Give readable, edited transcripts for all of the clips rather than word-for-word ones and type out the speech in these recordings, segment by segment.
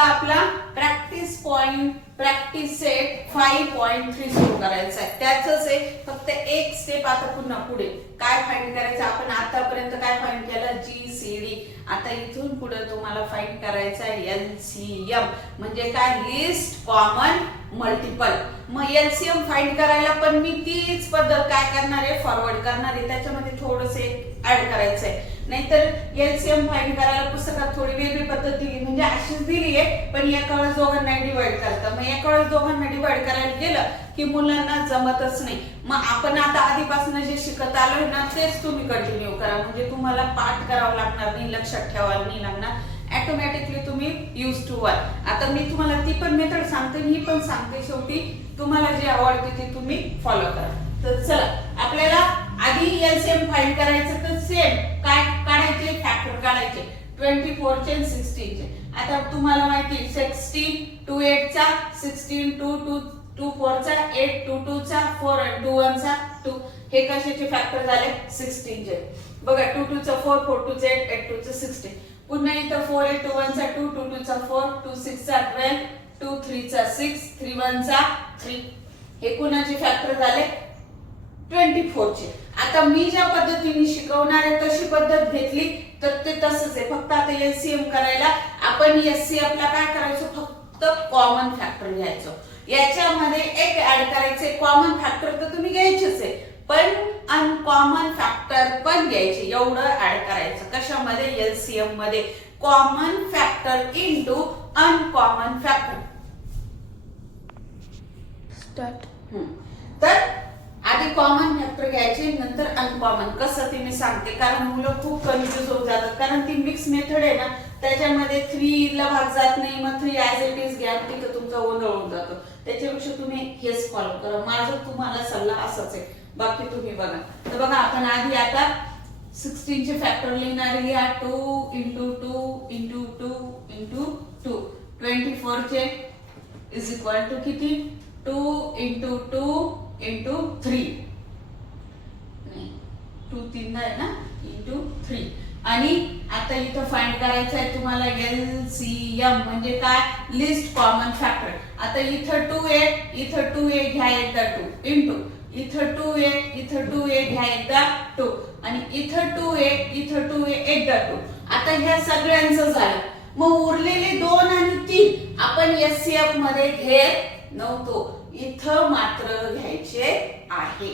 आता आपला practice point practice set 5.3 सुरू करायचा आहे. त्याचंच आहे, फक्त एक स्टेप आता पुन्हा पुढे काय फाइंड करायचं. आपण आतापर्यंत काय फाइंड केलं, GCD. आता इथून पुढे तुम्हाला फाइंड करायचं आहे LCM, म्हणजे काय, लिस्ट कॉमन मल्टिपल. मग LCM फाइंड करायला पण मी तीच पद्धत काय करणार आहे, फॉरवर्ड करणार आहे. त्याच्यामध्ये थोडंसं ऍड करायचं आहे. नाहीतर LCM फाइंड करायला पुस्तकात थोडी वेगळी पद्धत दिली, म्हणजे अशीच दिली आहे पण एका वेळेस दोघांना डिवाइड करतात. मग एका वेळेस दोघांना डिवाइड करायला गेलं की मुलांना जमतच नाही. मग आपण आता आधीपासून जे शिकत आलोय ना तेच तुम्ही कंटिन्यू करा, म्हणजे तुम्हाला पाठ करावं लागणार नाही, लक्षात ठेवायला नाही लागणार. ऑटोमॅटिकली तुम्ही यूज टू वर. आता मी तुम्हाला ती पण मेथड सांगते, ही पण सांगते. शेवटी तुम्हाला जे आवडते ते तुम्ही फॉलो करा. तर चला, आपल्याला आधी LCM फाइंड करायचं. तर सेम काय काढायचे, फॅक्टर काढायचे 24 चे 16 चे. आता तुम्हाला माहिती 16 2 8 चा, 16 2 2 4 चा, 8 2 2 चा, 4 आणि 2 1 चा 2. हे कशाचे फॅक्टर झाले, 16 चे. बघा 2 2 चा 4 4 2 चा 8 8 2 चा 16. पुन्हा इथं 4 8 2 1 चा 2 2 2 चा 4 2 6 चा 12 2 3 चा 6 3 1 चा 3. हे कुणाचे फॅक्टर झाले, 24 चे. आता मी ज्या पद्धतीने शिकवणार आहे तशी पद्धत घेतली तर ते तसंच आहे. फक्त आता LCM करायला आपण SCF ला काय करायचं, फक्त कॉमन फॅक्टर घ्यायचं. याच्यामध्ये एक ऍड करायचे. कॉमन फॅक्टर तर तुम्ही घ्यायचेच आहे, पण अनकॉमन फॅक्टर पण घ्यायचे. एवढं ऍड करायचं. कशामध्ये, LCM मध्ये. Common factor into uncommon factor. Start. तर आधी कॉमन फॅक्टर घ्यायचे, नंतर अनकॉमन. कसं ते मी सांगते, कारण मुलं खूप कन्फ्युज होऊन जातात. कारण ती मिक्स मेथड आहे ना, त्याच्यामध्ये 3 ला भाग जात नाही. मग 3 ऍज इट इज घ्या, तिथं तुमचा गोंधळ होऊन जातो. त्याच्यापेक्षा तुम्ही हेच फॉलो करा. माझा तुम्हाला सल्ला असाच आहे, बाकी तुम्ही बघा. तर बघा, आपण आधी आता 16 चे फॅक्टर लिहिणार. लिहा 2 इंटू 2 इंटू 2 इंटू 2. 24 चे इज इक्वल टू किती, 2 इंटू 2 इंटू 3. नाही, 2 3 आहे ना, इंटू 3. आणि आता इथं फाइंड करायचं आहे तुम्हाला LCM, म्हणजे काय, लिस्ट कॉमन फॅक्टर. आता इथं 2 आहे, इथं 2 आहे, घ्या एकदा 2 इंटू इथं 2 आहे, इथं 2 आहे, घ्या एकदा 2 आणि इथं 2 आहे, इथं 2 आहे, एकदा 2. आता ह्या सगळ्यांचं झालं. मग उरलेले 2 आणि 3 आपण SCF मध्ये घेत नव्हतो, इथं मात्र घ्यायचे आहे.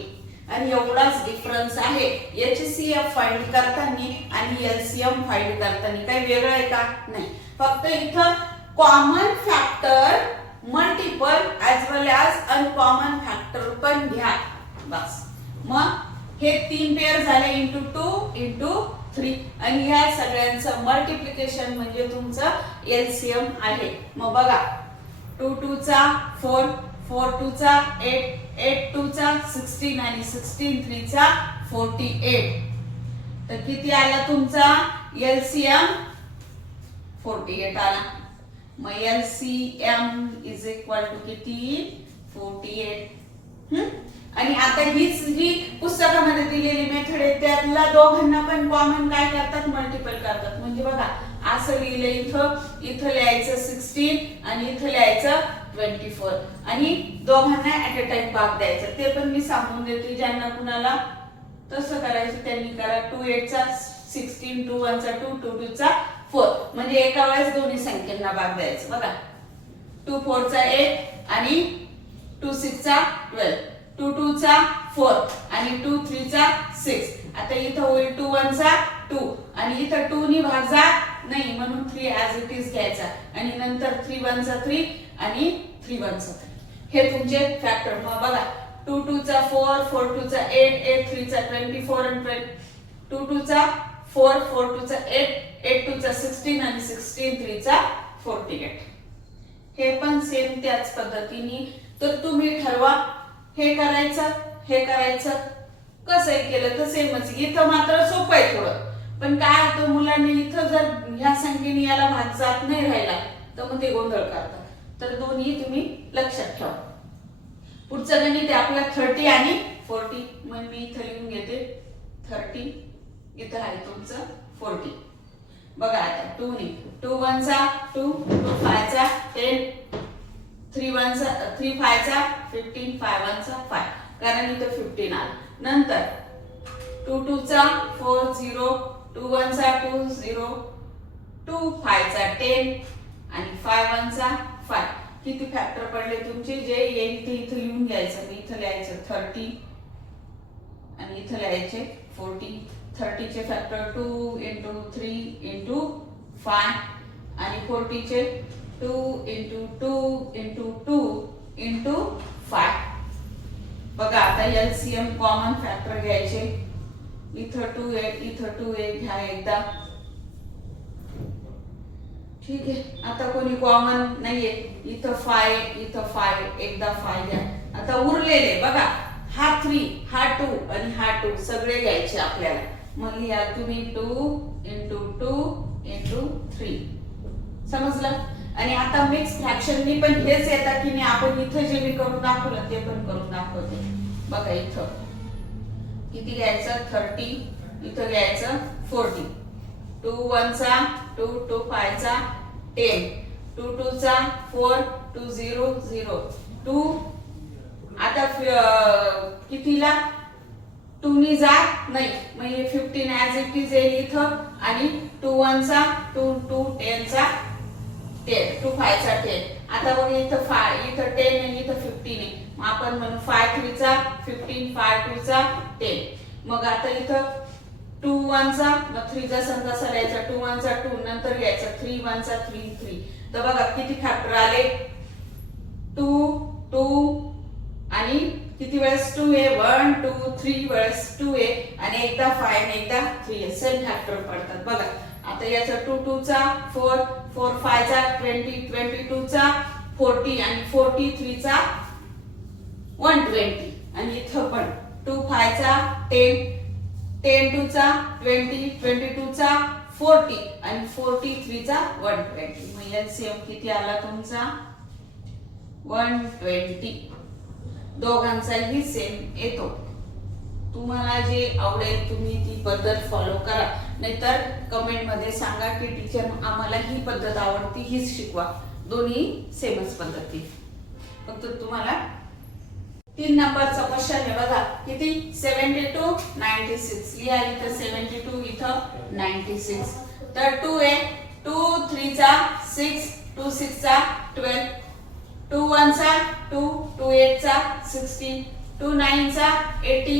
आणि एवढाच डिफरन्स आहे HCF फाइंड करताना आणि LCM फाइंड करताना. काही वेगळं आहे का, नाही. फक्त इथं कॉमन फॅक्टर मल्टिपल ऍज वेल ऍज अनकॉमन फॅक्टर पण घ्या, बस. मग हे 3 पेअर झाले इंटू 2 इंटू 3 आणि ह्या सगळ्यांचं मल्टिप्लिकेशन म्हणजे तुमचं LCM आहे. मग बघा, 2 2 चा 4 4 2 चा 8 8 2 चा 16 आणि 16 3 चा 48. तर किती आला तुमचा LCM, 48 आला. मग LCM इज इक्वल टू किती, 48. आणि आता हीच जी पुस्तकामध्ये दिलेली मेथड आहे त्यातला दोघांना पण कॉमन काय करतात, मल्टिपल करतात. म्हणजे बघा, असं लिहिलं, इथं लिहायचं 16 आणि इथं लिहायचं 24 आणि दोघांना ऍट अ टाइम भाग द्यायचा. ते पण मी सांगून देते, ज्यांना कुणाला तसं करायचं त्यांनी करा. 2 8 चा 16 2 1 चा 2 2 2 चा 4, म्हणजे एका वेळेस दोन्ही संख्यांना भाग द्यायचं. बघा, 2 4 चा 8 आणि 2 6 चा 12 2 2 चा 4 आणि 2 3 चा 6. आता इथं होईल 2 1 चा 2 आणि इथं 2 नी भाग जात नाही, म्हणून 3 ऍज इट इज घ्यायचा आणि नंतर 3 1 चा 3 आणि 3 1 चा 3. हे तुमचे फॅक्टर. मग बघा, 2 2 चा 4 4 2 चा 8 8 3 चा 24 आणि 2 2 चा 4 4 2 चा 8 8 2 चा 16 आणि 16 3 चा 48. हे पण सेम त्याच पद्धतीने. तर तुम्ही ठरवा, हे करायचं हे करायचं. कसं केलं तर सेमच. इथं मात्र सोपं आहे थोडं, पण काय होतं, मुलांनी इथं जर ह्या संख्येने याला भाग जात नाही राहिला तर मग ते गोंधळ करतात. तर दोन्ही तुम्ही लक्षात ठेवा. पुढचं गणित आहे आपला 30 आणि 40. मग मी इथं लिहून घेते 30, इथं आहे तुमचं 40. बघा आता 2 ने 2 1 चा 2 2 5 चा 10 3 1 चा 3 5 चा 15 5 1 चा 5 कारण इथं 15 आलं नंतर 2 2 चा 4 0 2 1 चा 2 0 2 5 चा 10 आणि 5 1 चा 5 किती फॅक्टर पडले तुमचे जे येईल ते इथं लिहून घ्यायचं मी इथं लिहायचं 30 आणि इथं लिहायचे 40 30 चे फॅक्टर 2 into 3 into 5 आणि 40 चे 2 into 2 into 2 into 5 बघा आता एलसीएम कॉमन फॅक्टर घ्यायचे इथं 2 आहे इथं 2 आहे घ्या एकदा ठीक आहे आता कोणी कॉमन नाहीये इथं 5 इथं 5 एकदा 5 घ्या आता उरलेले बघा हा 3 हा 2 आणि हा 2 सगळे घ्यायचे आपल्याला मग लिहा तुम्ही 2 into 2 into 3 समजलं आणि आता मिक्स फ्रॅक्शननी पण हेच येतात की नाही आपण इथं जे मी करून दाखवलं ते पण करून दाखवते बघा इथं किती घ्यायचं 30 इथं घ्यायचं 40 2 1 चा 2 2 5 चा 10 2 2 चा 4 2 0 0 2 आता कितीला 2 नी जात नाही म्हणजे 15 ऍज इट इज येईल इथं आणि 2 1 चा 2 2 10 चा 10 2 5 चा 10 आता बघा इथं 5 इथं 10 आणि इथं 15 आहे मग आपण म्हणू 5 3 चा 15 5 2 चा 10 मग आता इथं 2 1 चा मग 3 चा संघ कसा लिहायचा 2 1 चा 2 नंतर घ्यायचा 3 1 चा 3 3 तर बघा किती फॅक्टर आले 2 2 आणि किती वेळेस 2 आहे 1 2 3 वेळेस 2 आहे आणि एकदा 5 आणि एकदा 3 आहे सेम फॅक्टर पडतात बघा आता याचा 2 2 चा 4 4 5 चा 20 22 चा 40 आणि 43 चा 120 आणि इथं पण 2 5 चा 10 10 2 चा 20 22 चा 40 आणि 43 चा 120 मग एलसीएम किती आला तुमचा 120 दोघांचाही सेम येतो तुम्हाला जे आवडेल तुम्ही ती पद्धत फॉलो करा नाहीतर कमेंट मध्ये सांगा की टीचर आम्हाला ही पद्धत आवडती हीच शिकवा दोन्ही सेमच पद्धती फक्त तुम्हाला 3 नंबरचा क्वेश्चन आहे बघा किती 72 96 लिहा इथं 72 इथं 96 तर 2 आहे 2 3 चा 6 2 6 चा 12 2 1 चा 2 2 8 चा 16 2 9 चा 18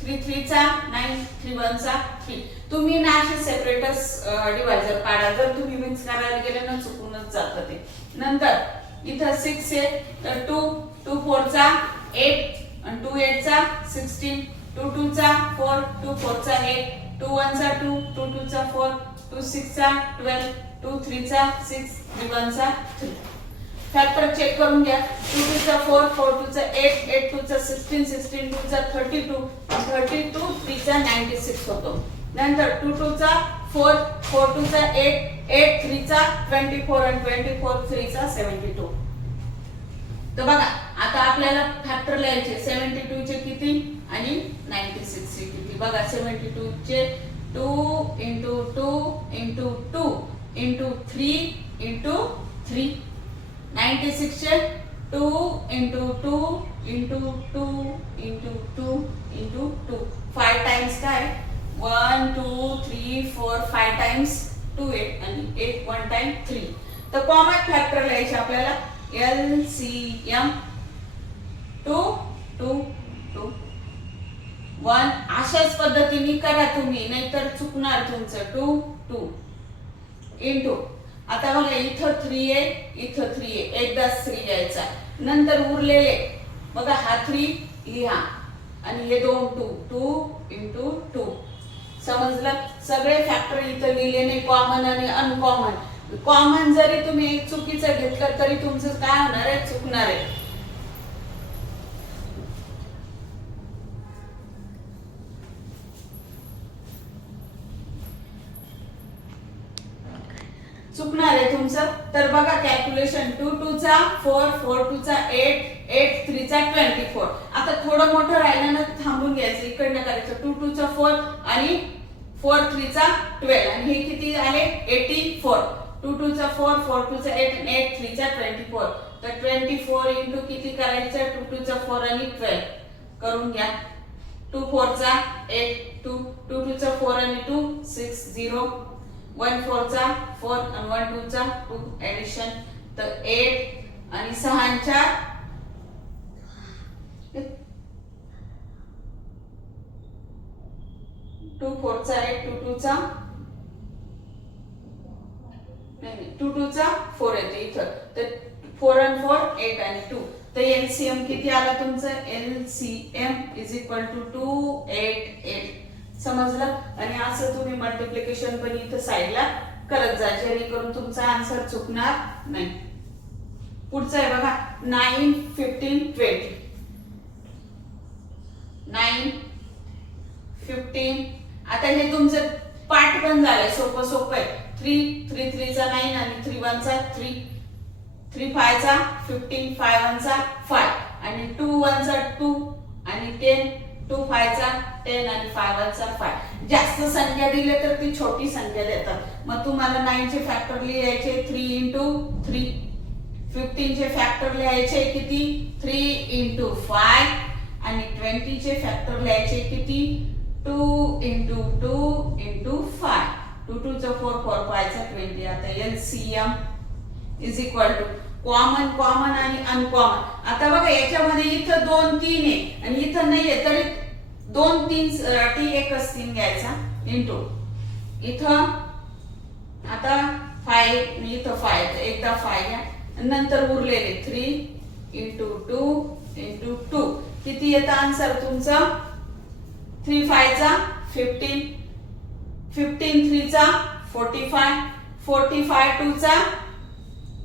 3 3 चा 9 3 1 चा 3 तुम्ही ना असे सेपरेटच डिवायझर काढा जर तुम्ही मिक्स करायला गेले ना चुकूनच जातं ते नंतर इथं 6 आहे तर 2 2 4 चा 8 आणि 2 8 चा 16 2 2 चा 4 2 4 चा 8 2 1 चा 2 2 2 चा 4 2 6 चा 12 2 3 चा 6 3 1 चा 3 फॅक्टर चेक करून घ्या 2 2 चा 4 4 2 चा 8 8 2 चा 16 16 2 चा 32 32 3 चा 96 होतो नंतर 2 2 चा 4 4 2 चा 8 8 3 चा 24 आणि 24 3 चा 72 तर बघा आता आपल्याला फॅक्टर लिहायचे 72 चे किती आणि 96 चे किती बघा 72 चे 2 into 2 into 2 into 3 into 3 96 चे 2 into 2 into 2 into 2 into 2 5 times काय 1 2 3 4 5 टाइम्स 2 8 आणि 8 1 टाइम 3 तर कॉमन फॅक्टर लिहायचे आपल्याला LCM 2 2 2 1 अशाच पद्धतीने करा तुम्ही नाहीतर चुकणार तुमचं 2 2 into आता बघा इथं 3 आहे इथं 3 आहे एकदाच 3 यायचा नंतर उरलेले बघा हा 3 लिहा आणि हे 2 2 2 into 2 समजलं सगळे फॅक्टर इथं लिहिले नाही कॉमन आणि अनकॉमन कॉमन जरी तुम्ही चुकीचं घेतलं तरी तुमचं काय होणार आहे चुकणार आहे चुकणार आहे तुमचं तर बघा कॅल्क्युलेशन 2 2 चा 4 4 2 चा 8 8 3 चा 24 आता थोडं मोठं राहिलं ना थांबून घ्यायचं इकडनं करायचं 2 2 चा 4 आणि 4 3 चा 12 आणि हे किती आले 84. 2 2 चा 4 4 2 चा 8 आणि 8 3 चा 24. तर 24 इंटू किती करायचं 2 2 चा 4 आणि 12 करून घ्या. 2 4 चा 8 2 2 2 चा 4 आणि 2 6 0 1 4 चा 4 आणि 1 2 चा 2 ऍडिशन तर 8 आणि 6 च्या 2 4 चा 8 2 2 चा नाही 2 2 चा 4 येते इथं तर 4 आणि 4 8 आणि 2 तर एलसीएम किती आला तुमचं एलसीएम इज इक्वल टू 288 समजलं. आणि असं तुम्ही मल्टिप्लिकेशन पण इथं साइडला करत जा जेणेकरून तुमचा आन्सर चुकणार नाही. पुढचं आहे बघा 9 15 20 9 15 आता हे तुमचं पाठ पण झालंय सोपं आहे. 3 3 3 चा 9 आणि 3 1 चा 3 3 5 चा 15 5 1 चा 5 आणि 2 1 चा 2 आणि 10 2 5 चा 10 आणि 5 1 चा 5. जास्त संख्या दिले तर ती छोटी संख्या देतात. मग तुम्हाला 9 चे फॅक्टर लिहायचे 3 इंटू 3 15 चे फॅक्टर लिहायचे किती 3 इंटू 5 आणि 20 चे फॅक्टर लिहायचे किती 2 इंटू 2 इंटू 5 2 2 चा 4 4 5 चा 20. आता LCM is equal to common आणि अनकॉमन. आता बघा याच्यामध्ये इथं 2 3 आहे आणि इथं नाहीये तरी 2 3 साठी एकच 3 घ्यायचा इंटू इथं आता 5 इथं 5 एकदा 5 घ्या नंतर उरलेले 3 इंटू 2 इंटू 2 किती येतं आन्सर तुमचं 3 5 चा 15 15 3 चा 45 45 2 चा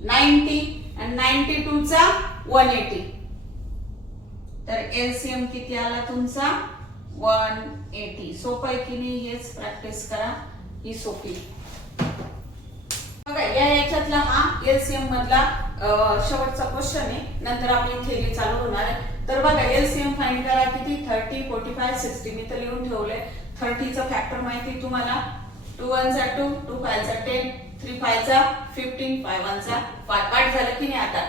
90 आणि 92 चा 180. तर एलसीएम किती आला तुमचा 180. सोपं आहे की नाही हेच प्रॅक्टिस करा ही सोपी. बघा याच्यातला हा एलसीएम मधला शेवटचा क्वेश्चन आहे नंतर आपली थेरी चालू होणार आहे. तर बघा एलसीएम फाइंड करा किती 30 45 60 मी तर लिहून ठेवलंय. 30 चा फॅक्टर माहिती तुम्हाला 2 1 चा 2 2 5 चा 10 3 5 चा 15 5 1 चा 5 पाठ झालं की नाही. आता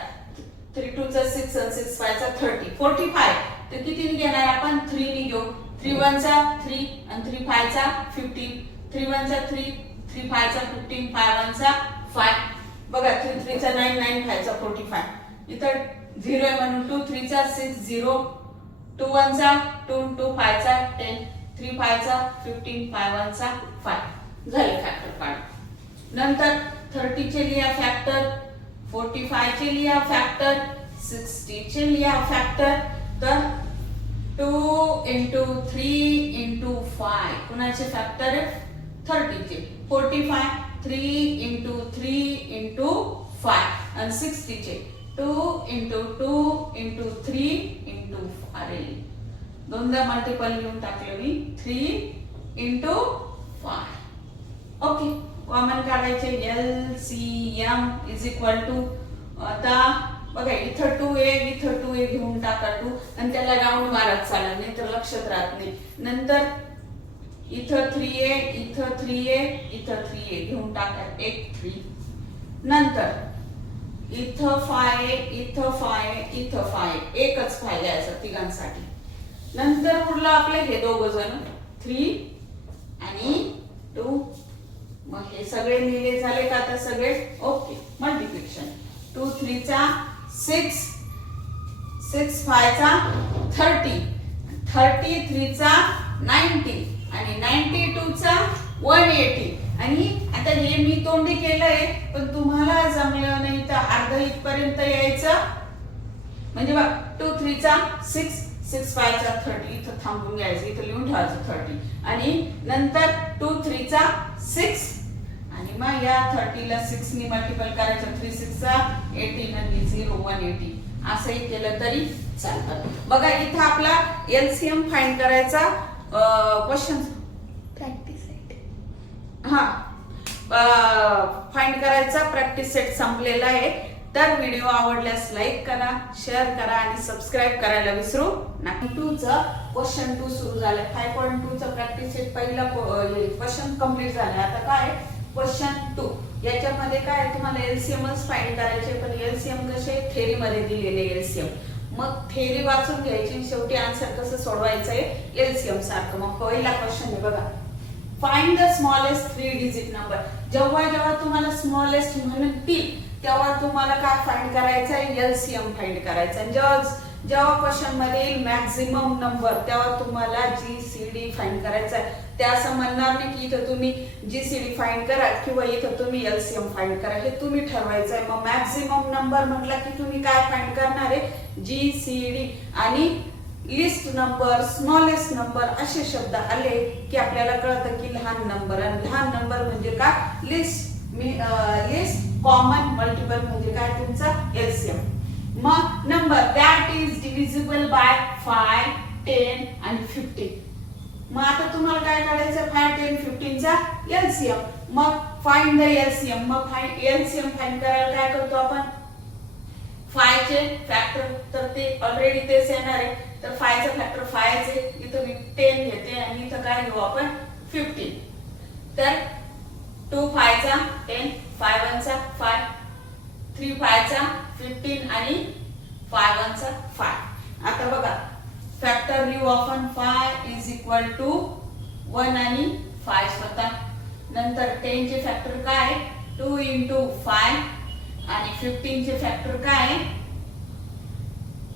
3 2 चा 6 आणि 6 5 चा 30 45 तर किती घेणार आपण 3 ने घेऊ 3 1 चा 3 आणि 3 5 चा 15 3 1 चा 3 3 5 चा 15 5 1 चा 5 बघा 3 3 चा 9 9 5 चा 45 इथं 0 आहे म्हणून 2 3 चा 6 0 2 1 चा 2 2 5 चा 10 3 5 चा 15 5 1 चा 5 झाले फॅक्टर काढ. नंतर 30 चे लिहा फॅक्टर 45 चे लिहा फॅक्टर 60 चे लिहा फॅक्टर. तर 2 इंटू 3 इंटू 5 कुणाचे फॅक्टर आहे 30 चे 45 3 इंटू 3 इंटू 5 आणि 60 चे 2 इंटू 2 इंटू 3 इंटू अरे दोनदा मल्टिपल लिहून टाकलं मी 3 इंटू 5. ओके कॉमन काढायचे एलसीएम इज इक्वल टू आता बघा इथं 2 आहे इथं 2 आहे घेऊन टाका 2 आणि त्याला राऊंड मारत चालत नाही तर लक्षात राहत नाही. नंतर इथं 3 आहे इथं 3 आहे इथं 3 आहे घेऊन टाका 1 3. नंतर इथं 5 आहे इथं 5 आहे इथं 5 आहे एकच 5 घ्यायचा तिघांसाठी. नंतर उरलं आपले हे दोघं जण 3 आणि 2. मग हे सगळे लिहिले झाले का आता सगळे ओके. मल्टिप्लिकेशन 2 3 चा 6 6 5 चा 30 33 चा 90 आणि 92 चा 180. आणि आता हे मी तोंडी केलंय पण तुम्हाला जमलं नाही तर अर्धा इथपर्यंत यायचं म्हणजे बघ 2 3 चा 6 6 5 चा 30 इथं थांबून घ्यायचं इथं लिहून ठेवायचं 30 आणि नंतर 2 3 चा 6 आणि मग या 30 ला 6 ने मल्टिपल करायचं 3 6 चा 18 आणि 0 180 असंही केलं तरी चालतं. बघा इथं आपला एलसीएम फाइंड करायचा क्वेश्चन प्रॅक्टिस आहे. हा फाइंड करायचा प्रॅक्टिस सेट संपलेला आहे. तर व्हिडिओ आवडल्यास लाईक करा, शेअर करा आणि सबस्क्राईब करायला विसरू नका. 2 चा क्वेश्चन 2 सुरू झालं. 5.2 चा प्रॅक्टिस सेट पहिला क्वेश्चन कंप्लीट झाला. आता काय क्वेश्चन 2 याच्यामध्ये काय तुम्हाला एलसीएमच फाइंड करायचे, पण एलसीएम कसे थेरी मध्ये दिलेले एलसीएम. मग थेरी वाचून घ्यायची, शेवटी आन्सर कसं सोडवायचंय एलसीएम सारखं. मग पहिला क्वेश्चन आहे बघा, find the smallest 3 digit number. जेव्हा तुम्हाला स्मॉलेस्ट म्हणतील तेव्हा तुम्हाला काय फाइंड करायचंय, एलसीएम फाइंड करायचं. जेव्हा क्वेश्चन मध्ये येईल मॅक्झिमम नंबर तेव्हा तुम्हाला जीसीडी फाइंड करायचा आहे. ते असं म्हणणार नाही की इथं तुम्ही जीसीडी फाइंड करा किंवा इथं तुम्ही एलसीएम फाइंड करा, हे तुम्ही ठरवायचं आहे. मग मॅक्झिमम नंबर म्हटलं की तुम्ही काय फाइंड करणार आहे, जीसीडी. आणि लिस्ट नंबर, स्मॉलेस्ट नंबर असे शब्द आले की आपल्याला कळतं की लहान नंबर. आणि लहान नंबर म्हणजे काय, लिस्ट कॉमन मल्टिपल म्हणजे काय तुमचा एलसीएम. मग number that is divisible by 5, 10 आणि 15. मग आता तुम्हाला काय काढायचं, 5, 10, 15 चा एलसीएम. मग फाइंड द एलसीएम. मग एलसीएम फाइंड करायला काय करतो आपण, 5 चे फॅक्टर, तर ते ऑलरेडी तेच येणार आहे. तर 5 चा फॅक्टर 5 आहे, इथं मी 10 घेते आणि इथं काय घेऊ आपण 15. तर 2 5 चा 10, 5 1 चा 5, 3 5 चा 15 आणि 5 1 चा 5. आता बघा फॅक्टर लिहू आपण. 5 इज इक्वल टू 1 आणि 5 स्वतः. नंतर 10 चे फॅक्टर काय, 2 इंटू 5 आणि 15 चे फॅक्टर काय,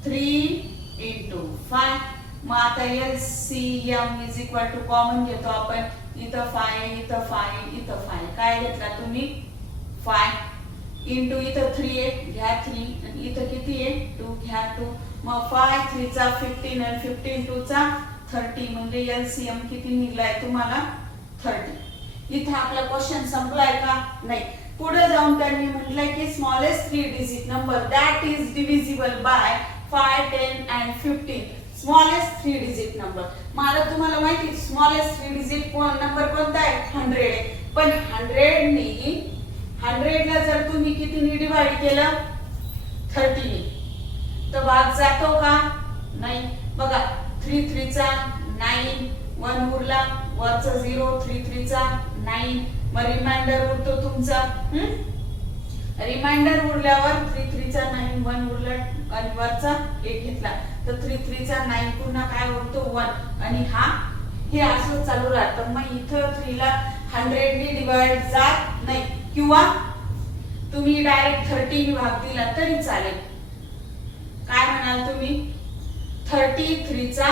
3 इंटू 5. मग आता LCM is equal to common घेतो आपण. इथं 5, इथं 5, इथं 5. काय घेतला तुम्ही 5 इंटू इथं 3 आहे, घ्या 3 आणि इथं किती आहे 2, घ्या 2. मग 5 3 चा 15 आणि 15 2 चा 30. म्हणजे एलसीएम किती निघलाय तुम्हाला 30. इथं आपला क्वेश्चन संपलाय का, नाही. पुढे जाऊन त्यांनी म्हटलंय की smallest 3 digit number that is divisible by 5, 10 and 15. Smallest 3 digit number. मला तुम्हाला माहिती स्मॉलेस्ट 3 डिजिट नंबर कोणता आहे, 100 आहे. पण 100 ला जर तुम्ही कितीने डिवाइड केलं 30 ने, तर भाग जातो का, नाही. बघा 3 3 चा 9, 1 उरला, वरचा 0, 3 3 चा 9. मग रिमाइंडर उरतो तुमचा. रिमाइंडर उरल्यावर 3 3 चा 9, 1 उरला आणि वरचा 1 घेतला, तर 3 3 चा 9 पुन्हा काय उरतो 1. आणि हे असं चालू राहतं. मग इथं 3 ला 100 ने डिवाइड जात नाही, किंवा तुम्ही डायरेक्ट 30 ने भाग दिला तरी चालेल. काय म्हणाल तुम्ही, 30 3 चा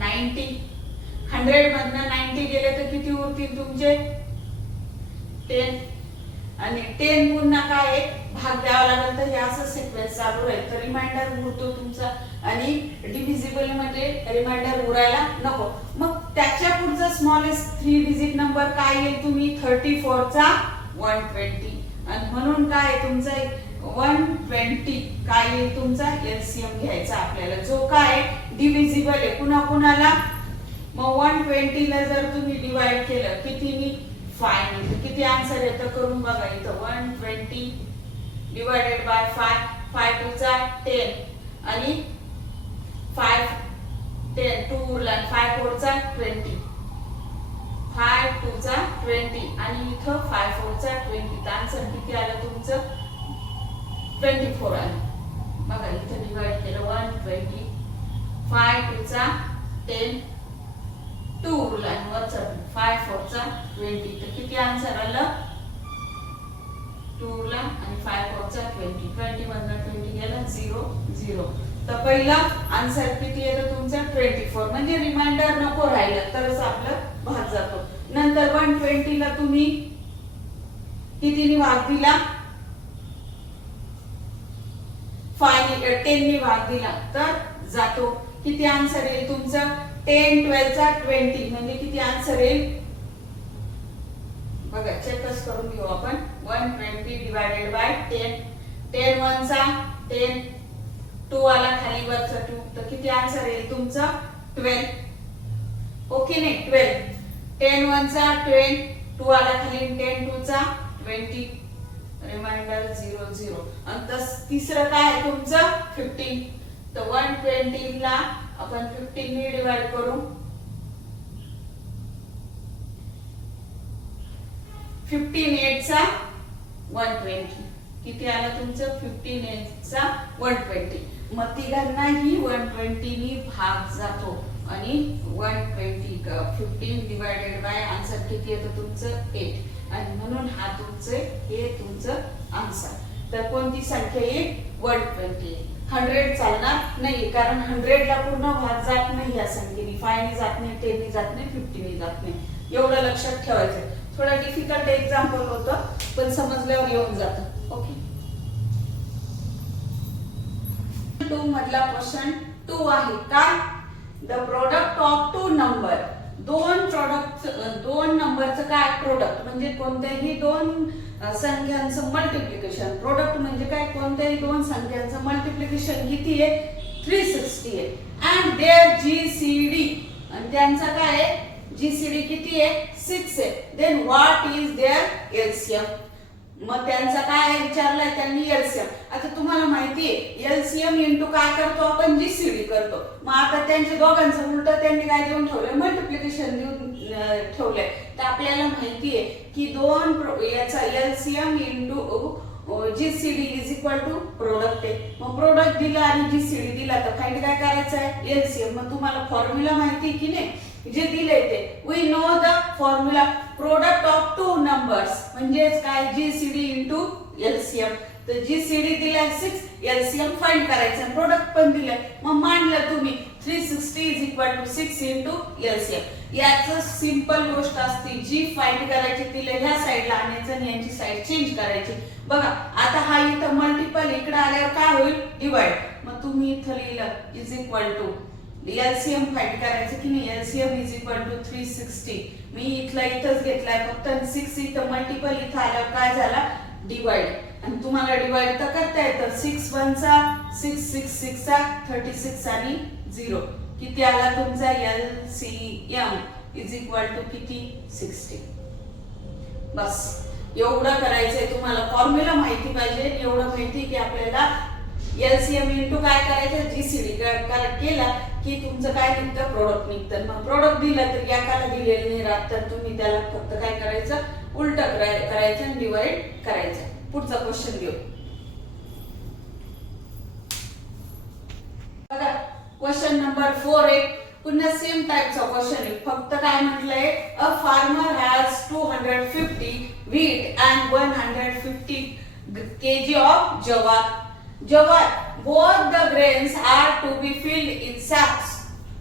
90. 100 मधनं 90 गेले तर किती उरतील तुमचे 10. आणि 10 पुन्हा काय भाग द्यावा लागेल, तर हे असं सिक्वेन्स चालू राहील. तर रिमाइंडर उरतो तुमचा आणि डिव्हिजिबल मध्ये रिमाइंडर उरायला नको. मग त्याच्या पुढचा स्मॉलेस्ट 3 डिजिट नंबर काय येईल, तुम्ही 34 चा 120. आणि म्हणून काय तुमचा 120 काय येईल तुमचा एलसीएम घ्यायचा आपल्याला, जो काय डिव्हिजिबल आहे कुणाला. मग 120 ला जर तुम्ही डिवाइड केलं कितीनी 5 ने, तर किती आन्सर येतं करून बघा. इथं 120 डिवाइडेड बाय 5, 5 2 चा 10 आणि 5 10 2 उरला, 5 4 चा 20, 5 2 चा 20 आणि इथं 5 4 चा 20. तर आन्सर किती आलं तुमचं 24 आलं. बघा इथं डिवाइड केलं 120, 5 2 चा 10, 2 उरला आणि वरचा 5 4 चा 20. तर किती आन्सर आलं 2 उरला आणि 5 4 चा 20. 20 मधनं 20 गेलं 0 0. तर पहिला आन्सर किती येतं तुमचा 24. म्हणजे रिमाइंडर नको राहिलं तरच आपलं भाग जातो. नंतर 120 ला तुम्ही कितीने भाग दिला, 10 ने भाग दिला तर जातो. किती आन्सर येईल तुमचा 10 12 चा 20. म्हणजे किती आन्सर येईल बघा, चेकच करून घेऊ आपण. 120 डिवाइडेड बाय 10, 10 1 चा 10, 2 आला खाली वरचा 2, तर किती आन्सर येईल तुमचा 12. ओके नाही 12. 10 1 चा 12, 2 आला खाली 10 2 चा 20 रिमाइंडर 0 0 आणि तिसरं काय आहे तुमचं 15. तर 120 ला आपण 15 ने डिवाइड करू. 15 8 चा 120 किती आलं तुमचं 15 8 चा 120. मग तिघांनाही 120 नी भाग जातो आणि 120 15 डिवाइडेड बाय आन्सर किती येतं तुमचं 8 आणि म्हणून हा तुमचे हे तुमचं आन्सर. तर कोणती संख्या येईल 120. 100 चालणार नाही कारण 100 ला पूर्ण भाग जात नाही या संख्येने. 5 ने जात नाही, 10 ने जात नाही, 50 ने जात नाही. एवढं लक्षात ठेवायचं. थोडा डिफिकल्ट एक्झाम्पल होतं पण समजल्यावर येऊन जातं. ओके 2 मधला क्वेश्चन 2 आहे काय the product of two number. दोन नंबरचं काय प्रोडक्ट म्हणजे कोणत्याही दोन संख्यांचं मल्टिप्लिकेशन. प्रोडक्ट म्हणजे काय कोणत्याही दोन संख्यांचं मल्टिप्लिकेशन किती आहे 360 आहे. अँड देअर जीसीडी आणि त्यांचा काय आहे जीसीडी किती आहे 6 आहे. Then what is their LCM. मग त्यांचा काय विचारलाय त्यांनी एलसीएम. आता तुम्हाला माहिती आहे एलसीएम इंटू काय करतो आपण जीसीडी करतो. मग आता त्यांच्या दोघांचं उलट त्यांनी काय देऊन ठेवलंय मल्टिप्लिकेशन देऊन ठेवलंय. तर आपल्याला माहिती आहे की याचा LCM into GCD is equal to product आहे. मग प्रोडक्ट दिला आणि जीसीडी दिला तर फाइंड काय करायचं आहे एलसीएम. मग तुम्हाला फॉर्म्युला माहिती की नाही जे दिले ते we know the formula product of two numbers म्हणजेच काय जीसीडी इंटू एलसीएम. तर जीसीडी दिलाय 6 एलसीएम फाइंड करायचं प्रोडक्ट पण दिलाय. मग मांडलं तुम्ही 360 is equal to 6 into LCM. याचं सिंपल गोष्ट असते जी फाइंड करायची तिला ह्या साइडला आणायचं आणि यांची साइड चेंज करायची. बघा आता हा इथं मल्टिपल इकडे आल्यावर काय होईल डिवाइड. मग तुम्ही इथं लिहिलं is equal to LCM find करायचं की नाही एलसीएम इज इक्वल टू 360. मी इथला इथंच घेतलाय फक्त 6 इथं मल्टिपल इथं आल्यावर काय झाला डिवाइड. आणि तुम्हाला डिवाइड तर करता येतं 6 1 चा 6 6 6 चा 36 आणि 0 किती आला तुमचा एलसीएम इज इक्वल टू किती 60. बस एवढं करायचंय. तुम्हाला फॉर्म्युला माहिती पाहिजे. एवढं माहिती की आपल्याला एलसीएम इंटू काय करायचं जीसीडी केला की तुमचं काय निघतं प्रोडक्ट निघतं. मग प्रोडक्ट दिलं तर एकाला दिलेलं नाही राहत तर तुम्ही त्याला फक्त काय करायचं उलट करायचं आणि डिवाइड करायचं. पुढचा क्वेश्चन घेऊ. बघा क्वेश्चन नंबर 4 आहे पुन्हा सेम टाइपचा क्वेश्चन आहे. फक्त काय म्हटलंय a farmer has 250 wheat and 150 kg of jawar. Both the grains are to be filled in sacks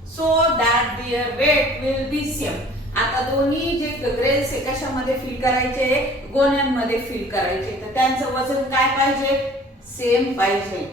so that their weight will be same. आता दोन्ही जे ग्रेन्स आहे कशामध्ये फिल करायचे गोण्यांमध्ये फिल करायचे तर त्यांचं वजन काय पाहिजे सेम पाहिजे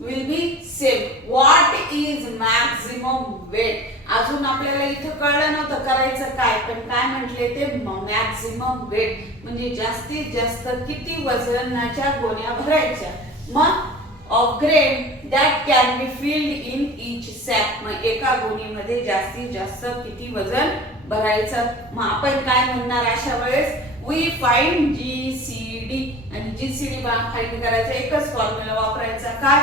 will be same. What is maximum weight. अजून आपल्याला इथं कळलं नव्हतं करायचं काय पण काय म्हटले ते मॅक्सिमम वेट म्हणजे जास्तीत जास्त किती वजनाच्या गोण्या भरायच्या. मग of grain that can be filled in each sack. मग एका गोणीमध्ये जास्तीत जास्त किती वजन भरायचं. मग आपण काय म्हणणार अशा वेळेस we find GCD आणि GCD फाइंड करायचा एकच फॉर्म्युला वापरायचा काय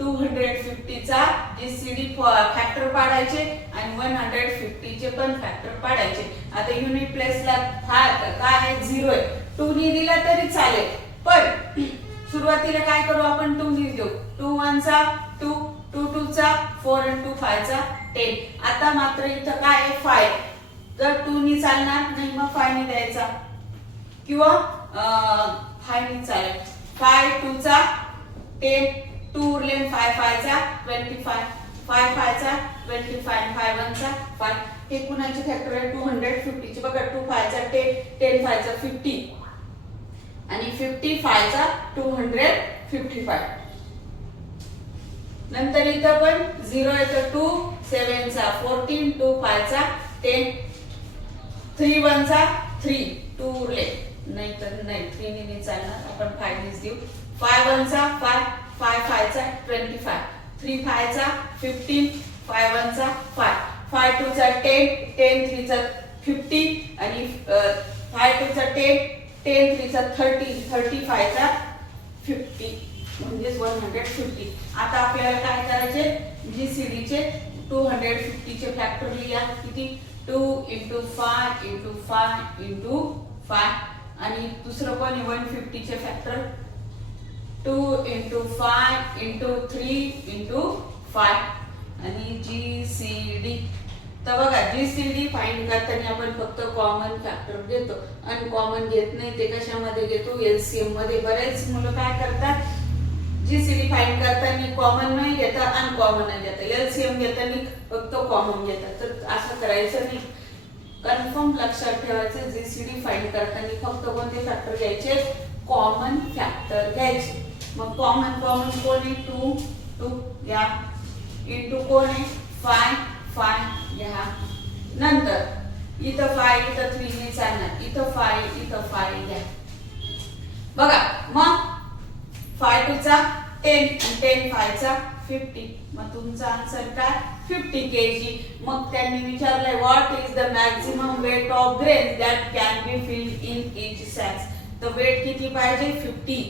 250 चा GCD फॅक्टर पाडायचे आणि 150 चे पण फॅक्टर पाडायचे. आता युनिट प्लेसला काय आहे 0 आहे 2 ने दिला तरी चालेल पण सुरुवातीला काय करू आपण 2 ने देऊ. 2 1 चा 2 2 2 चा 4 आणि 2 5 चा 10. आता मात्र इथं काय आहे 5 तर 2 ने चालणार नाही मग 5 ने द्यायचा किंवा 5 ने चालेल. 5 2 चा 10 2 उरले 5 5 चा 25 5 5 चा 25 5 1 चा 5. हे कुणाची फॅक्टर आहे 250 ची. बघा 2 5 चा 10 10 5 चा 50 आणि 55 चा 255. नंतर इथं पण 0 येतं 2 7 चा 14 2 5 चा 10 3 1 चा 3 2 उरले नाही तर नाही 3 ने नाही चालणार आपण 5 नेच देऊ. 5 1 चा 5 5 5 चा 25 3 5 चा 15 5 1 चा 5 5 2 चा 10 10 3 चा 50 आणि 5 2 चा 10 10 3 30, 35 50 म्हणजे 150. आता आपल्याला काय करायचे, GCD चे 250 चे फॅक्टर लिहा. किती, 2 × 5 × 5 × 5. आणि दुसरं पण 150 चे फॅक्टर 2 × 5 × 3 × 5. आणि GCD, तर बघा GCD फाइंड करताना आपण फक्त कॉमन फॅक्टर घेतो, अनकॉमन घेत नाही. ते कशामध्ये घेतो, LCM मध्ये. बरेच मुलं काय करतात, GCD फाइंड करताना कॉमन नाही घेतात, अनकॉमन घेतात. LCM घेताना फक्त कॉमन घेतात. तर असं करायचं नाही. कन्फर्म लक्षात ठेवायचं, GCD फाइंड करताना फक्त कोणते फॅक्टर घ्यायचे, कॉमन फॅक्टर घ्यायचे. मग कॉमन कोण आहे, 2 2 या, इंटू कोण आहे 5 5 घ्या. नंतर इथं 5 इथं 3 ने चालणार, इथं 5 इथं 5 घ्या. बघा मग 5 2 चा 10 10 5 चा 50. मग तुमचा आन्सर काय, 50 kg. मग त्यांनी विचारलंय, what is the maximum weight of grain that can be filled in each sacks. तर वेट किती पाहिजे, 50.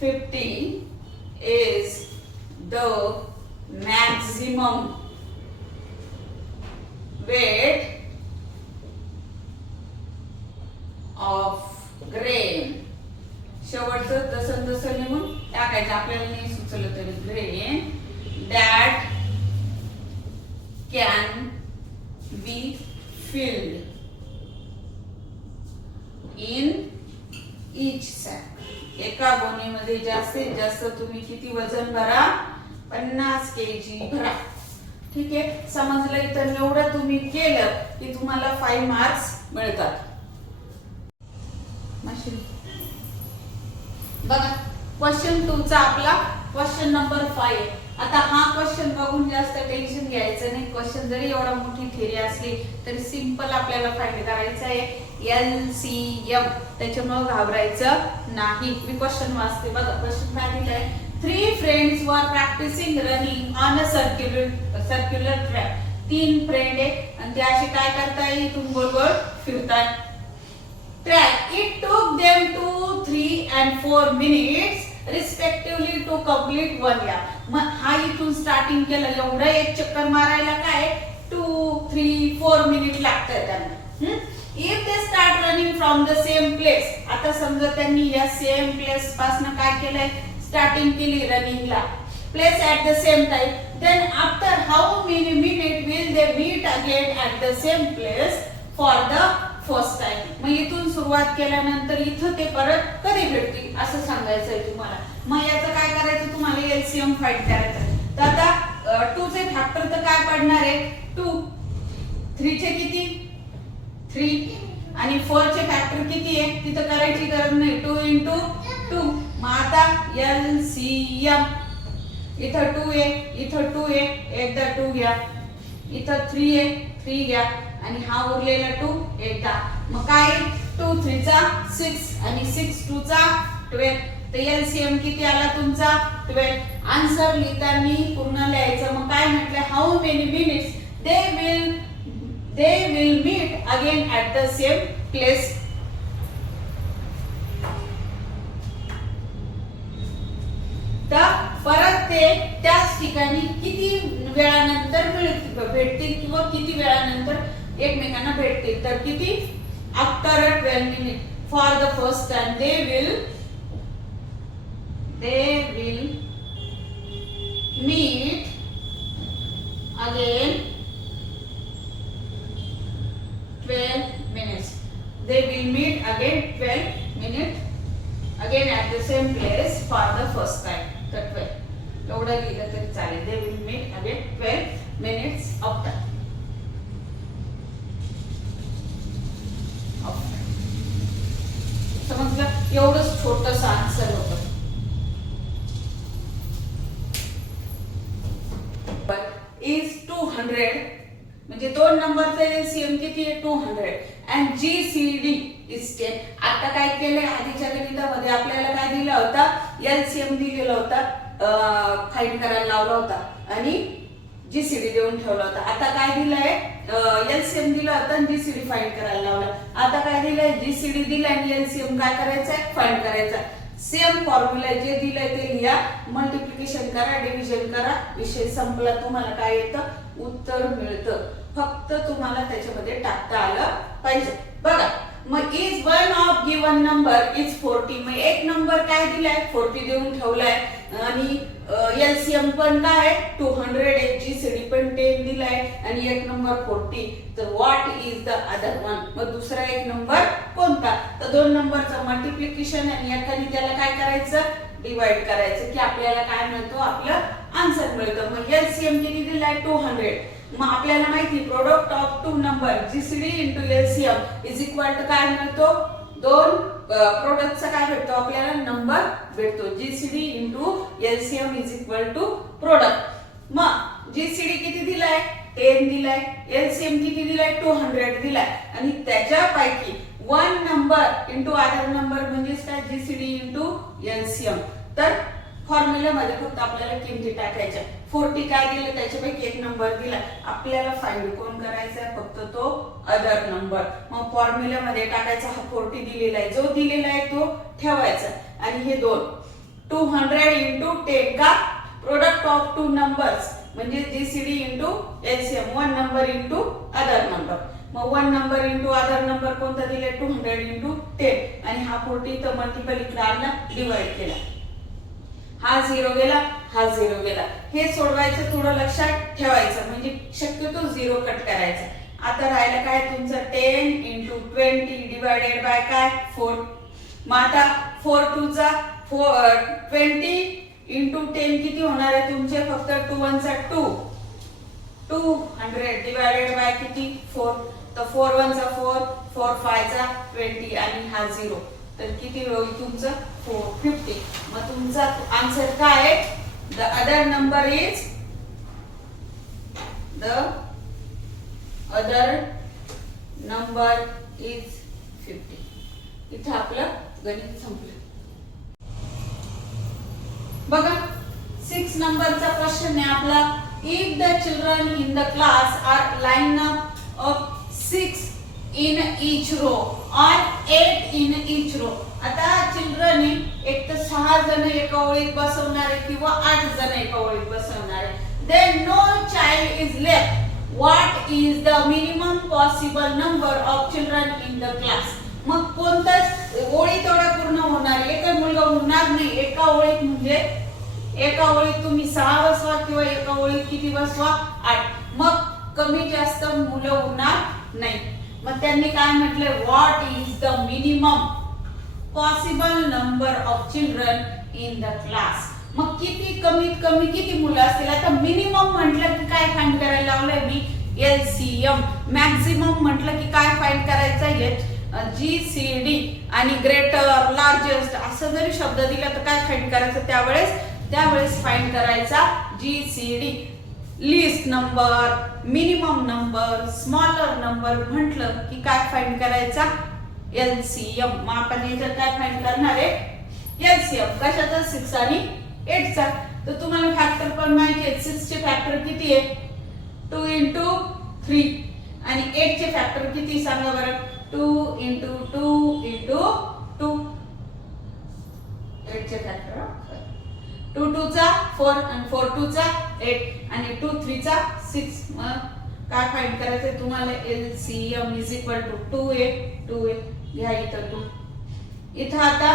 50 is the maximum weight of grain. शेवटचं जसं जसं लिहून टाकायचं, आपल्याला नाही सुचलं तरी. Grain that can be filled in each sack. एका गोणीमध्ये जास्तीत जास्त तुम्ही किती वजन भरा, 50 kg भरा. ठीक आहे, समजलं. तर एवढं तुम्ही केलं की तुम्हाला 5 मार्क्स मिळतात. बघा क्वेश्चन 2 चा आपला क्वेश्चन नंबर 5. आता हा क्वेश्चन बघून जास्त टेन्शन घ्यायचं नाही. क्वेश्चन जरी एवढा मोठी थिअरी असली तरी सिंपल आपल्याला फाइंड करायचं आहे, LCM. त्याच्यामुळे घाबरायचं नाही. मी क्वेश्चन वाचते. बघा क्वेश्चन काय दिलंय, 3 friends were practicing running on a circular track. 3 friend आहे आणि ते असे काय करताय, इथून गोल गोल फिरतात. Track. It took them 2, 3 and 4 minutes respectively to complete 1 lap. मग हा इथून स्टार्टिंग केलं, एवढं एक चक्कर मारायला काय 2, 3, 4 मिनिट लागतात त्यांना. If they start running from the same place. आता समजा त्यांनी या सेम प्लेस पासून काय केलंय, स्टार्टिंग केली रनिंगला. Place at the same time. Then after how many minutes will they meet again at the same place for the first time. मग इथून सुरुवात केल्यानंतर इथं ते परत कधी भेटतील असं सांगायचंय तुम्हाला. मग याचं काय करायचं, तुम्हाला LCM फाइंड करायचं. तर आता 2 चे फॅक्टर तर काय पडणार आहे, 2. 3 चे किती, 3. आणि 4 चे फॅक्टर किती आहे, तिथं करायची गरज नाही, 2 × 2. मग आता LCM. इथं 2 आहे, इथं 2 आहे, एकदा 2 घ्या. इथं 3 आहे, 3 घ्या. आणि हा उरलेला 2 एकदा. मग काय, 2 3 चा 6 आणि 6 2 चा 12. तर LCM किती आला तुमचा, 12. आन्सर लिहिताना पूर्ण लिहायचं. मग काय म्हटलं, how many minutes they will meet again at the same place. तर परत ते त्याच ठिकाणी किती वेळानंतर भेटतील किंवा किती वेळानंतर एकमेकांना भेटतील. तर किती, after 12 minute. For the first time they will meet again 12 minutes. They will meet again 12 minutes again at the same place for the first time. तर 12 एवढं लिहिलं तरी चालेल. They will meet again 12 minutes after. समजलं, एवढंच छोटंसं answer होतं. is 200 म्हणजे 2 नंबरचा LCM किती आहे, 200. and GCD is 10. आता काय केलंय, आधीच्या गणितामध्ये आपल्याला काय दिला होता, LCM दिलेला होता, फाइंड करायला लावला होता. आणि जीसीडी देऊन ठेवला होता. आता काय दिलंय, एलसीएम दिलं होतं आणि जीसीडी फाइंड करायला लावलं. आता काय दिलंय, जीसीडी दिलं आणि एलसीएम काय करायचंय, फाइंड करायचं. सेम फॉर्म्युला जे दिलंय ते लिहा, मल्टिप्लिकेशन करा, डिव्हिजन करा, विषय संपला. तुम्हाला काय येतं, उत्तर मिळतं. फक्त तुम्हाला त्याच्यामध्ये टाकता आलं पाहिजे. बघा मग is one of given number is 40. मग एक नंबर काय दिलाय, 40 देऊन ठेवलाय आणि एलसीएम पण काय 200 आहे, जीसीडी पण 10 दिलाय आणि एक नंबर 40. तर what is the other one. मग दुसरा एक नंबर कोणता, तर दोन नंबरचं मल्टिप्लिकेशन आणि एकाने त्याला काय करायचं, डिवाइड करायचं की आपल्याला काय मिळतो, आपलं आन्सर मिळतं. मग एलसीएम किती दिलाय 200. मग आपल्याला माहिती product of two number GCD into LCM is equal to काय मिळतो, दोन प्रोडक्टचा काय भेटतो आपल्याला, नंबर भेटतो. GCD into LCM is equal to product. मग जीसीडी किती दिलाय, 10 दिलाय, एलसीएम किती दिलाय, 200 दिलाय आणि त्याच्यापैकी one number into other number म्हणजेच काय, जीसीडी इंटू एलसीएम. तर फॉर्म्युल्यामध्ये फक्त आपल्याला किमती टाकायच्या. 40 काय दिलं, त्याच्यापैकी एक नंबर दिला, आपल्याला फाइंड कोण करायचा, फक्त तो अदर नंबर. मग फॉर्म्युल्यामध्ये टाकायचा, हा 40 दिलेला आहे, जो दिलेला आहे तो ठेवायचा आणि हे दोन 200 इंटू 10 का प्रोडक्ट ऑफ टू नंबर्स म्हणजे GCD into LCM, one number into other number. मग one number into other number कोणता दिलाय, 200 इंटू 10 आणि हा 40 तर मल्टिपल इकडे आणला, डिवाइड केला. हा 0 गेला, हा 0 गेला. हे सोडवायचं, थोडं लक्षात ठेवायचं म्हणजे शक्यतो 0 कट करायचा. आता राहिलं काय तुमचं 10 इंटू 20 डिवायडेड बाय काय 4. मग आता 4 2 चा 20 इंटू 10 किती होणार आहे तुमचे, फक्त 2 1 चा 2, 200 डिवायडेड बाय किती 4. तर 4 1 चा 4, 4 5 चा 20 आणि हा 0. तर किती होईल तुमचं 450. मग तुमचा आन्सर काय आहे, the other number is, the other number is 50. इथे आपलं गणित संपलं. बघा 6 नंबरचा क्वेश्चन आहे आपला. If the children in the class are line up of 6 in each row or 8 in each row. आता चिल्ड्रन एक तर 6 जण एका ओळीत बसवणारे किंवा 8 जण एका ओळीत बसवणारे. Then no child is left. What is the minimum possible number of children in the class? मग कोणताच ओळी तेवढ्या पूर्ण होणार, एकच मुलगा होणार नाही एका ओळीत. म्हणजे एका ओळीत तुम्ही 6 बसवा किंवा एका ओळीत किती बसवा 8. मग कमी जास्त मुलं होणार नाही. मग त्यांनी काय म्हटलंय, what is the minimum possible number of children in the class. मग किती कमीत कमी किती मुलं असतील. आता मिनिमम म्हटलं की काय फाइंड करायला लावलंय मी, एलसीएम. मॅक्झिमम म्हटलं की काय फाइंड करायचं, जीसीडी. आणि ग्रेटर लार्जेस्ट असं जरी शब्द दिला तर काय फाइंड करायचं, त्यावेळेस फाइंड करायचा GCD. List number, minimum number, smaller number म्हटलं की काय फाइंड करायचा, एलसीएम. मग आपण याच्यात काय फाइंड करणार आहे, एलसीएम. कशाचा, 6 आणि 8 चा. तर तुम्हाला फॅक्टर पण माहिती आहे, 6 चे फॅक्टर किती आहे, 2 इंटू 3 आणि 8 चे फॅक्टर किती सांगा बरं, 2 इंटू 2 इंटू 2. 8 चे फॅक्टर 2 2 चा 4 आणि 4 2 चा 8 आणि 2 3 चा 6. मग काय फाइंड करायचंय तुम्हाला, LCM is equal to 2a घ्या इथं 2. इथं आता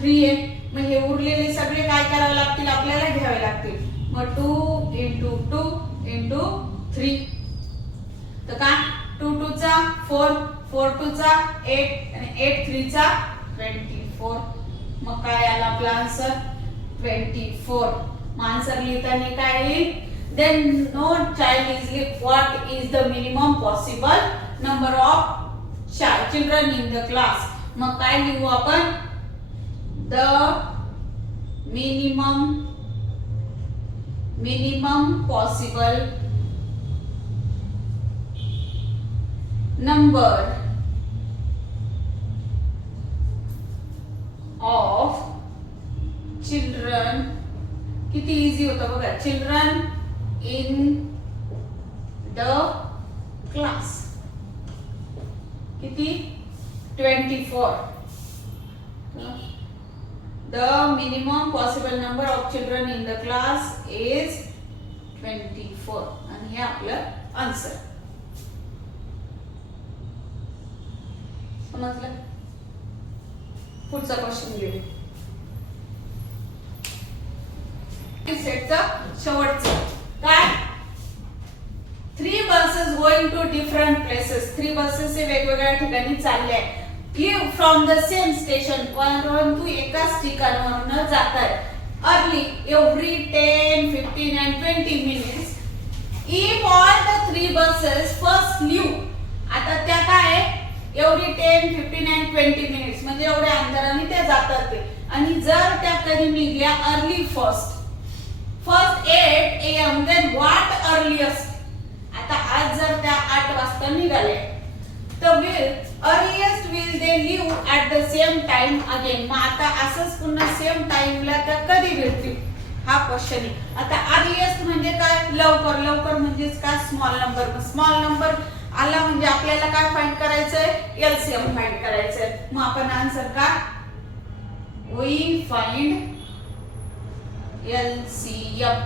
3 आहे. मग हे उरलेले सगळे काय करावे लागतील, आपल्याला घ्यावे लागतील. मग 2 इंटू 2 इंटू 3. तर काय 2 2 चा 4, 4 2 चा 8 आणि 8 3 चा 24. मग काय आला आपला आन्सर 24. मग आन्सर लिहिताना काय येईल, then no child is left. What is the minimum possible number of children in the class? मग काय लिहू आपण, the minimum possible number of children. किती इझी होतं बघा, चिल्ड्रन in the class. किती? 24. The minimum possible number of children in the class is 24. आणि हे आपलं आन्सर. समजलं? पुढचा क्वेश्चन घेऊया. सेटचं शेवटचं काय? 3 buses going to different places. 3 buses हे वेगवेगळ्या ठिकाणी चालले आहेत. फ्रॉम द सेम स्टेशन, परंतु एकाच ठिकाणावरून जात आहेत. Early every 10, 15 and 20 minutes. If all the 3 buses first leave, आता त्या काय एव्हरी 10, 15 and 20 minutes म्हणजे एवढ्या अंतराने त्या जातात ते. आणि जर त्या कधी निघल्या early first 8 AM, then what earliest? आता आज जर त्या 8 वाजता निघाले तर earliest will they leave at the same time again. मग आता असंच पुन्हा सेम टाइमला त्या कधी भेटतील हा क्वेश्चन आहे. आता अर्लिएस्ट म्हणजे काय? लवकर. लवकर म्हणजेच काय? Small number. स्मॉल नंबर आला म्हणजे आपल्याला काय फाइंड करायचंय? एलसीएम फाइंड करायचंय. मग आपण आन्सर काय? We find LCM.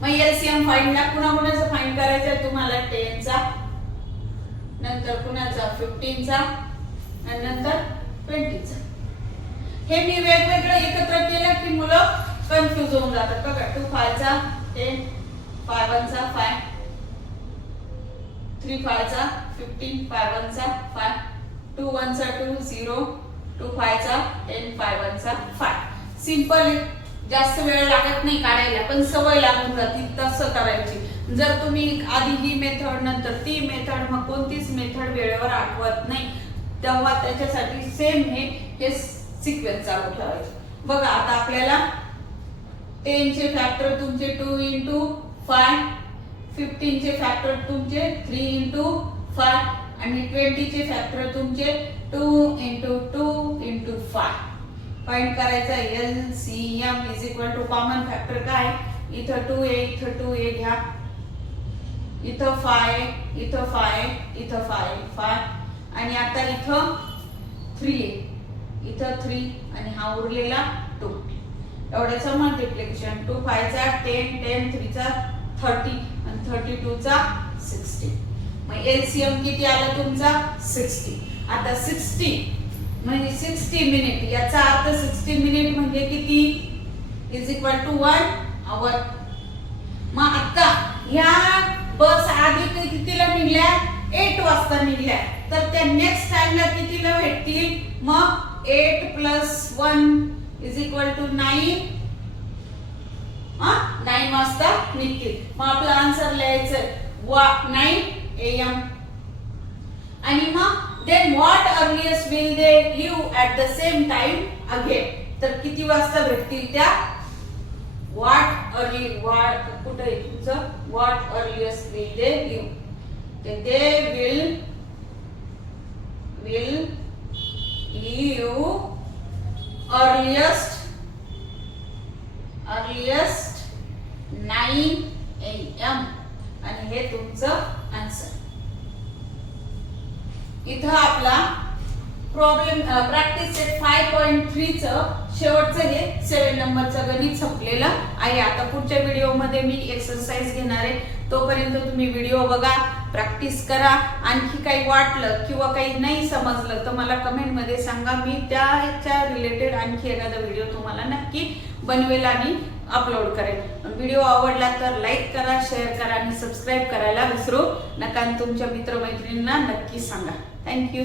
मग एलसीएम फाइंडला कुणाकुणाचं फाइंड करायचंय तुम्हाला? 10 चा, नंतर कुणाचा 15 चा आणि नंतर 20 चा. हे मी वेगवेगळं एकत्र केलं की मुलं कन्फ्यूज होऊन जातात. बघा 2 5 चा 10, 5 1 चा 5, 3 5 चा 15, 5 1 चा 5, 2 1 चा 2 0, 2 5 चा 10, 5 1 चा 5. सिंपल, जास्त वेळ लागत नाही काढायला, पण सवय लागून जाते तसं करायची. जर तुम्ही आधी ही मेथड नंतर ती मेथड, मग कोणतीच मेथड वेळेवर आठवत नाही, तेव्हा त्याच्यासाठी सेम हे सिक्वेन्स चालू ठेवायचे. बघा आता आपल्याला 10 चे फॅक्टर तुमचे 2 into 5, 15 चे फॅक्टर तुमचे 3 into 5 आणि 20 चे फॅक्टर तुमचे 2 into 2 into 5. फाइंड करायचा LCM is equal to common factor काय? इथं 2 इथं 2 घ्या, इथं 5 इथं 5 इथं 5 आणि आता इथं 3 इथं 3 आणि हा उरलेला 2. एवढ्याचं मल्टिप्लिकेशन 2 5 चा 10, 10 3 चा 30 आणि 32 चा 60. मग LCM किती आला तुमचा? 60. आता 60 म्हणजे 60 मिनिट, याचा अर्थ 60 मिनिट म्हणजे किती? इज इक्वल टू 1 आवर. मग आता ह्या बस आधी कितीला निघल्या? 8 वाजता निघल्या, तर त्या नेक्स्ट टाइमला कितीला भेटतील? मग 8 + 1 इज इक्वल टू 9. 9 वाजता निघतील. मग आपला आन्सर लिहायचं 9 AM. आणि मग then what earliest will they leave at the same time again? तर किती वाजता भेटतील त्या? what कुठे आहे तुमचं? what earliest will they leave? they will leave earliest 9 AM आणि हे तुमचं आन्सर. इथं आपला प्रॉब्लेम प्रॅक्टिस सेट 5.3 चं शेवटचं हे 7 नंबरचं गणित संपलेलं आहे. आता पुढच्या व्हिडिओ मध्ये मी एक्सरसाइज घेणार आहे, तोपर्यंत तुम्ही व्हिडिओ बघा, प्रॅक्टिस करा. आणखी काही वाटलं किंवा काही नाही समजलं तर मला कमेंट मध्ये सांगा, मी त्याच्या रिलेटेड आणखी एखादा व्हिडिओ तुम्हाला नक्की बनवेल आणि अपलोड करेल. व्हिडिओ आवडला तर लाईक करा, शेअर करा आणि सबस्क्राईब करायला विसरू नका. तुमच्या मित्रमैत्रिणींना नक्की सांगा. थँक्यू.